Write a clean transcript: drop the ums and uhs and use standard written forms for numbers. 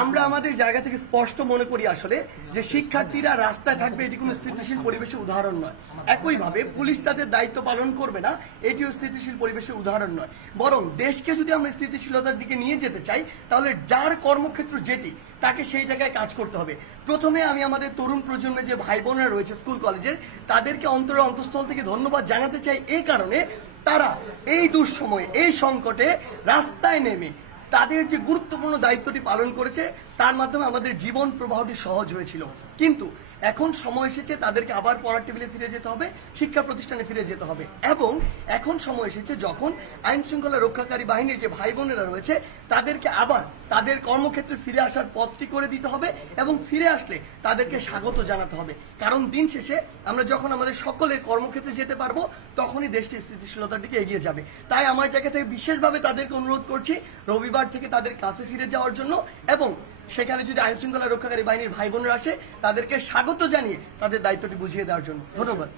আমরা আমাদের জায়গা থেকে স্পষ্ট মনে করি আসলে যে শিক্ষার্থীরা রাস্তায় থাকবে এটি কোনো স্থিতিশীল পরিবেশের উদাহরণ নয়। একইভাবে পুলিশ তাদের দায়িত্ব পালন করবে না, এটিও স্থিতিশীল পরিবেশের উদাহরণ নয়। বরং দেশকে যদি আমরা স্থিতিশীলতার দিকে নিয়ে যেতে চাই তাহলে যার কর্মক্ষেত্র যেটি তাকে সেই জায়গায় কাজ করতে হবে। প্রথমে আমি আমাদের তরুণ প্রজন্মের যে ভাই বোনেরা রয়েছে স্কুল কলেজের, তাদেরকে অন্তরের অন্তঃস্থল থেকে ধন্যবাদ জানাতে চাই এই কারণে তারা এই দুঃসময়ে এই সংকটে রাস্তায় নেমে তাদের যে গুরুত্বপূর্ণ দায়িত্বটি পালন করেছে, তার মাধ্যমে আমাদের জীবন প্রবাহটি সহজ হয়েছিল। কিন্তু এখন সময় এসেছে তাদেরকে আবার পড়ার টেবিলে ফিরে যেতে হবে, শিক্ষা প্রতিষ্ঠানে ফিরে যেতে হবে। এবং এখন সময় এসেছে যখন আইন শৃঙ্খলা রক্ষাকারী বাহিনীর যে ভাই বোনেরা রয়েছে তাদেরকে আবার তাদের কর্মক্ষেত্রে ফিরে আসার পথটি করে দিতে হবে এবং ফিরে আসলে তাদেরকে স্বাগত জানাতে হবে। কারণ দিন শেষে আমরা যখন আমাদের সকলের কর্মক্ষেত্রে যেতে পারবো তখনই দেশটি স্থিতিশীলতার দিকে এগিয়ে যাবে। তাই আমার জায়গা থেকে বিশেষভাবে তাদেরকে অনুরোধ করছি রবিবার থেকে তাদের ক্লাসে ফিরে যাওয়ার জন্য, এবং সেখানে যদি আইন শৃঙ্খলা রক্ষাকারী বাহিনীর ভাই বোনেরা আসে তাদেরকে স্বাগত জানিয়ে তাদের দায়িত্বটি বুঝিয়ে দেওয়ার জন্য। ধন্যবাদ।